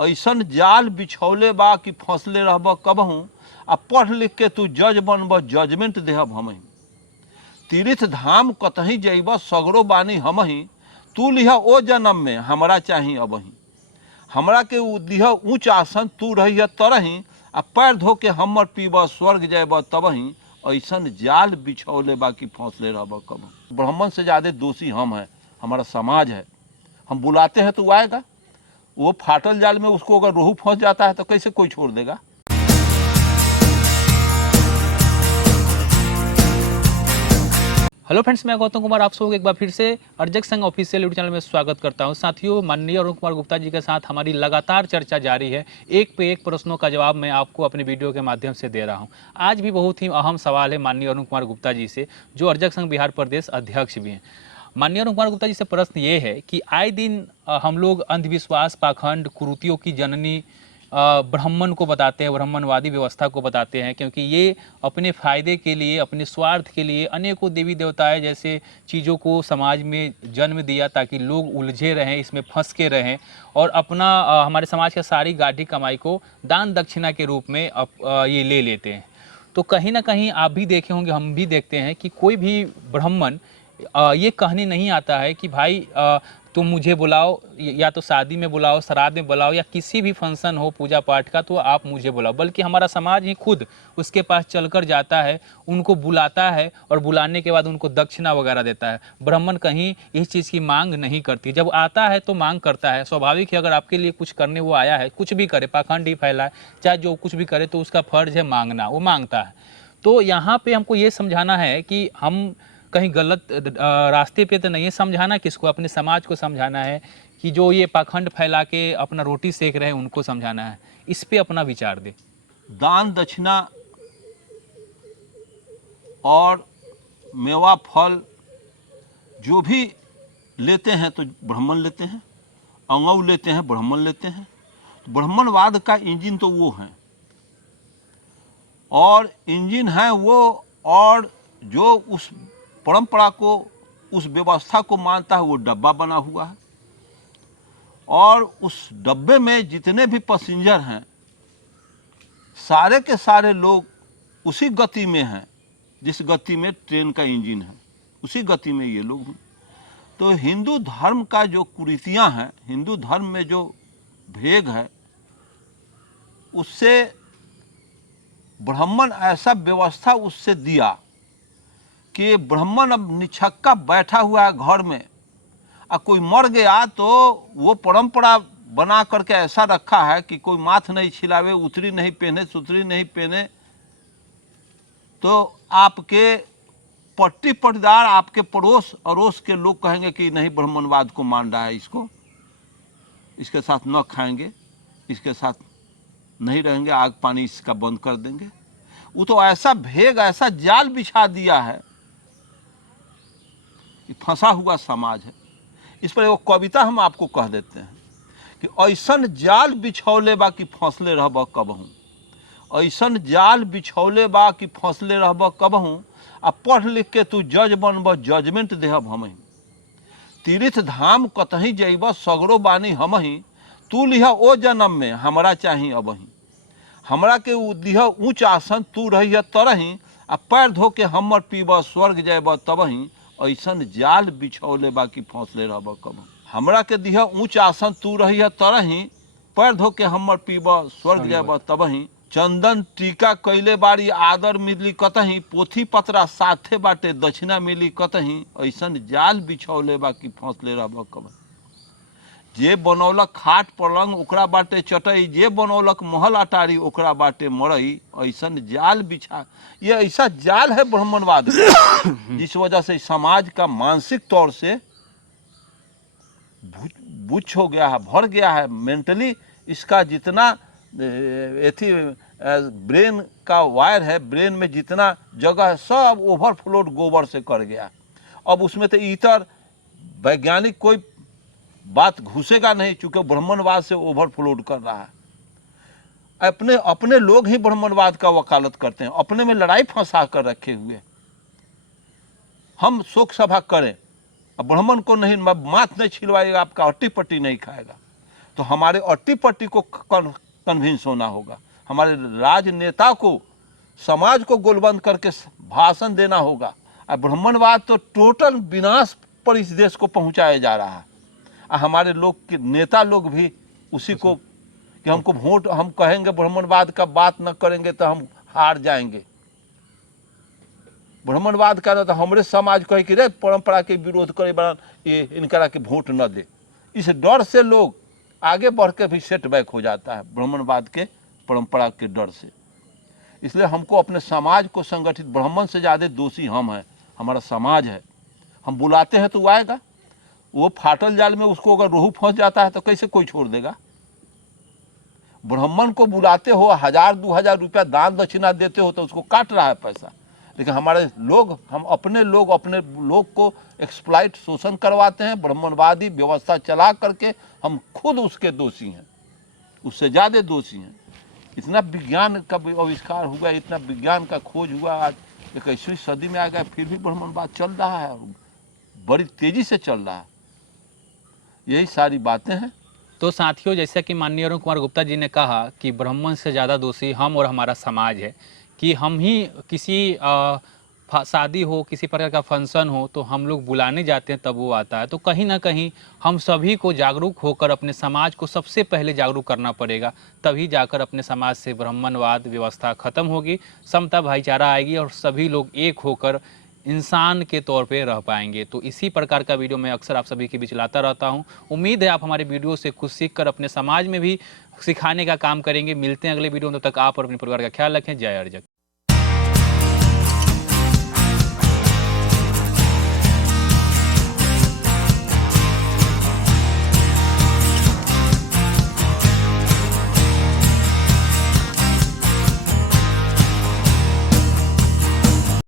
ऐसन जाल बिछौले बा कि फंसले रहब कबहूँ, आ पढ़ लिख के तू जज बनब जजमेंट देहब हमही। तीर्थ धाम कतही जइब सगरो बानी हमही, तू लिह ओ जन्म में हमरा चाही अबही। हमरा के दिह ऊँच आसन तू रही तरही, आ पैर धो के हमर पीब स्वर्ग जाब तबही। ऐसन जाल बिछौले बा कि फंसले रहब कबहूँ। ब्राह्मण से ज़्यादा दोषी हम हैं, हमारा समाज है। हम बुलाते हैं तो वो आएगा, वो फाटल जाल में उसको अगर रोहू फंस जाता है तो कैसे कोई छोड़ देगा। हेलो फ्रेंड्स, मैं गौतम कुमार आप सबको एक बार फिर से अर्जक संघ ऑफिशियल यूट्यूब चैनल में स्वागत करता हूं। साथियों, माननीय अरुण कुमार गुप्ता जी के साथ हमारी लगातार चर्चा जारी है। एक पे एक प्रश्नों का जवाब मैं आपको अपने वीडियो के माध्यम से दे रहा हूं। आज भी बहुत ही अहम सवाल है माननीय अरुण कुमार गुप्ता जी से, जो अर्जक संघ बिहार प्रदेश अध्यक्ष भी हैं। माननीय अरुण कुमार गुप्ता जी से प्रश्न ये है कि आए दिन हम लोग अंधविश्वास, पाखंड, कुरीतियों की जननी ब्राह्मण को बताते हैं, ब्राह्मणवादी व्यवस्था को बताते हैं, क्योंकि ये अपने फायदे के लिए, अपने स्वार्थ के लिए अनेकों देवी देवताएं जैसे चीज़ों को समाज में जन्म दिया ताकि लोग उलझे रहें, इसमें फंस के रहें और अपना हमारे समाज का सारी गाढ़ी कमाई को दान दक्षिणा के रूप में ये ले लेते हैं। तो कहीं ना कहीं आप भी देखे होंगे, हम भी देखते हैं कि कोई भी ब्राह्मण ये कहने नहीं आता है कि भाई तुम मुझे बुलाओ, या तो शादी में बुलाओ, श्राद्ध में बुलाओ, या किसी भी फंक्शन हो पूजा पाठ का तो आप मुझे बुलाओ, बल्कि हमारा समाज ही खुद उसके पास चलकर जाता है, उनको बुलाता है और बुलाने के बाद उनको दक्षिणा वगैरह देता है। ब्राह्मण कहीं इस चीज़ की मांग नहीं करती, जब आता है तो मांग करता है। स्वाभाविक है, अगर आपके लिए कुछ करने वो आया है, कुछ भी करे, पाखंड ही फैलाए, चाहे जो कुछ भी करे, तो उसका फर्ज है मांगना, वो मांगता है। तो यहाँ पे हमको ये समझाना है कि हम कहीं गलत रास्ते पे तो नहीं है। समझाना किसको? अपने समाज को समझाना है कि जो ये पाखंड फैला के अपना रोटी सेक रहे हैं उनको समझाना है। इस पे अपना विचार दे। दान दक्षिणा और मेवा फल जो भी लेते हैं तो ब्राह्मण लेते हैं, अंगऊ लेते हैं, ब्राह्मण लेते हैं। तो ब्राह्मणवाद का इंजन तो वो हैं, और इंजन है वो, और जो उस परंपरा को, उस व्यवस्था को मानता है, वो डब्बा बना हुआ है। और उस डब्बे में जितने भी पैसेंजर हैं, सारे के सारे लोग उसी गति में हैं जिस गति में ट्रेन का इंजन है, उसी गति में ये लोग हैं। तो हिंदू धर्म का जो कुरीतियां हैं, हिंदू धर्म में जो भेद है, उससे ब्राह्मण ऐसा व्यवस्था उससे दिया कि ब्राह्मण अब निछक्का बैठा हुआ है घर में, और कोई मर गया तो वो परंपरा बना करके ऐसा रखा है कि कोई माथ नहीं छिलावे, उतरी नहीं पहने, सुतरी नहीं पहने, तो आपके पट्टी पट्टीदार, आपके पड़ोस अड़ोस के लोग कहेंगे कि नहीं, ब्राह्मणवाद को मान रहा है, इसके साथ न खाएंगे, इसके साथ नहीं रहेंगे, आग पानी इसका बंद कर देंगे। वो तो ऐसा भेग, ऐसा जाल बिछा दिया है, फंसा हुआ समाज है। इस पर एक कविता हम आपको कह देते हैं कि ऐसन जाल बिछौले बा कि फंसले रहब कबहूँ, ऐसन जाल बिछौले बा कि फंसले रहब कबहूँ, आ पढ़ लिख के तू जज बनब जजमेंट देहब हमही। तीर्थ धाम कतही जइब सगरो बानी हमही, तू लिह ओ जन्म में हमरा चाही अबही। हमरा के दिह ऊँच आसन तू रही तरही, आ पैर धो के हमर पीब स्वर्ग जाब तबही। ऐसन जाल बिछौले बा कि फंसले रहब कबहूँ। हमरा के दिह ऊँच आसन तू रही तरही, पैर धो के हमर पीब स्वर्ग जाब तबही। चंदन टीका कैले बारी आदर मिली कतही, पोथी पतरा साथे बाटे दक्षिणा मिली कतही। ऐसन जाल बिछौले बा कि फंसले रहब कबहूँ। जे बनौलक खाट पलंग ओकरा बाटे चटई, जे बनौलक महल अटारी ओकरा बाटे मरई। ऐसन जाल बिछा, ये ऐसा जाल है ब्राह्मणवाद जिस वजह से समाज का मानसिक तौर से बुच्छ हो गया है, भर गया है। मेंटली इसका जितना ब्रेन का वायर है, ब्रेन में जितना जगह है, सब ओवरफ्लोड गोबर से कर गया। अब उसमें तो इतर वैज्ञानिक कोई बात घुसेगा नहीं, चूंकि ब्राह्मणवाद से ओवरफ्लोड कर रहा है। अपने लोग ही ब्राह्मणवाद का वकालत करते हैं, अपने में लड़ाई फंसा कर रखे हुए। हम शोक सभा करें, अब ब्राह्मण को नहीं, माथ नहीं छिलवाएगा, आपका हट्टी पट्टी नहीं खाएगा, तो हमारे अट्टी पट्टी को कन्विंस होना होगा, हमारे राजनेता को समाज को गोलबंद करके भाषण देना होगा। और ब्राह्मणवाद तो टोटल विनाश पर इस देश को पहुंचाया जा रहा है। और हमारे लोग के नेता लोग भी उसी को कि हमको वोट, हम कहेंगे ब्राह्मणवाद का बात न करेंगे तो हम हार जाएंगे। ब्राह्मणवाद का तो हमारे समाज कहे कि रे परंपरा के विरोध करे बड़ा ये इनकरा के वोट न दे, इस डर से लोग आगे बढ़ के भी सेटबैक हो जाता है ब्राह्मणवाद के परंपरा के डर से। इसलिए हमको अपने समाज को संगठित, ब्राह्मण से ज़्यादा दोषी हम हैं, हमारा समाज है। हम बुलाते हैं तो वो आएगा, वो फाटल जाल में उसको अगर रोहू फंस जाता है तो कैसे कोई छोड़ देगा। ब्राह्मण को बुलाते हो, 1000-2000 रुपया दान दक्षिणा देते हो तो उसको काट रहा है पैसा। लेकिन हमारे लोग, हम अपने लोग को एक्सप्लॉइट, शोषण करवाते हैं, ब्राह्मणवादी व्यवस्था चला करके हम खुद उसके दोषी हैं, उससे ज़्यादा दोषी हैं। इतना विज्ञान का आविष्कार हुआ, इतना विज्ञान का खोज हुआ, आज 21वीं सदी में आ गया, फिर भी ब्राह्मणवाद चल रहा है, बड़ी तेजी से चल रहा है। यही सारी बातें हैं। तो साथियों, जैसा कि माननीय अरुण कुमार गुप्ता जी ने कहा कि ब्राह्मण से ज़्यादा दोषी हम और हमारा समाज है, कि हम ही किसी शादी हो, किसी प्रकार का फंक्शन हो तो हम लोग बुलाने जाते हैं तब वो आता है। तो कहीं ना कहीं हम सभी को जागरूक होकर अपने समाज को सबसे पहले जागरूक करना पड़ेगा, तभी जाकर अपने समाज से ब्राह्मणवाद व्यवस्था खत्म होगी, समता भाईचारा आएगी और सभी लोग एक होकर इंसान के तौर पे रह पाएंगे। तो इसी प्रकार का वीडियो मैं अक्सर आप सभी के बीच लाता रहता हूं। उम्मीद है आप हमारे वीडियो से कुछ सीख कर अपने समाज में भी सिखाने का काम करेंगे। मिलते हैं अगले वीडियो में, तब तक आप और अपने परिवार का ख्याल रखें। जय अर्जक।